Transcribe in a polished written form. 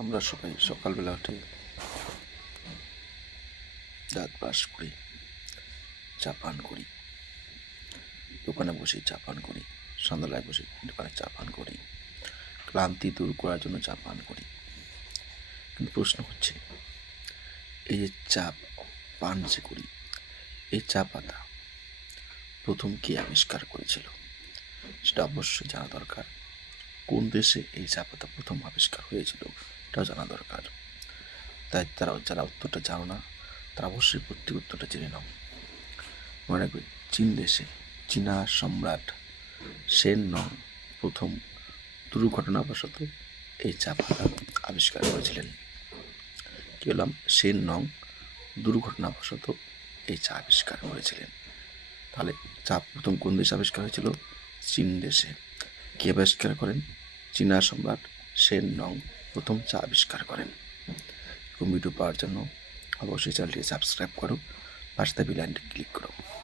আমরা সবাই সকালবেলা উঠে দাঁত ব্রাশ করি, চা পান করি, দোকানে বসে চা পান করি, সন্ধ্যাবেলায় বসে দোকানে চা পান করি, ক্লান্তি দূর করার জন্য চা পান করি। কিন্তু প্রশ্ন হচ্ছে, এই যে চা পান যে করি, এই চা পাতা প্রথম কে আবিষ্কার করেছিল সেটা অবশ্যই জানা দরকার। কোন দেশে এই চা পাতা প্রথম আবিষ্কার হয়েছিল এটাও জানা দরকার। তাই যারা উত্তরটা জানো না তারা অবশ্যই প্রত্যেক উত্তরটা জেনে নাও। মনে রাখবে, চীন দেশে চীনা সম্রাট সেন নং প্রথম দুর্ঘটনাবশত এই চা পাতা আবিষ্কার করেছিলেন। কি বললাম? সেন নং দুর্ঘটনাবশত এই চা আবিষ্কার করেছিলেন। তাহলে চা প্রথম কোন দেশে আবিষ্কার হয়েছিল? চীন দেশে। কে আবিষ্কার করেন? চীনা সম্রাট সেন নং প্রথম চা আবিষ্কার করেন। ভিডিও পাওয়ার জন্য অবশ্যই চ্যানেলটি সাবস্ক্রাইব করো, পাশে বেল আইকনটি ক্লিক করো।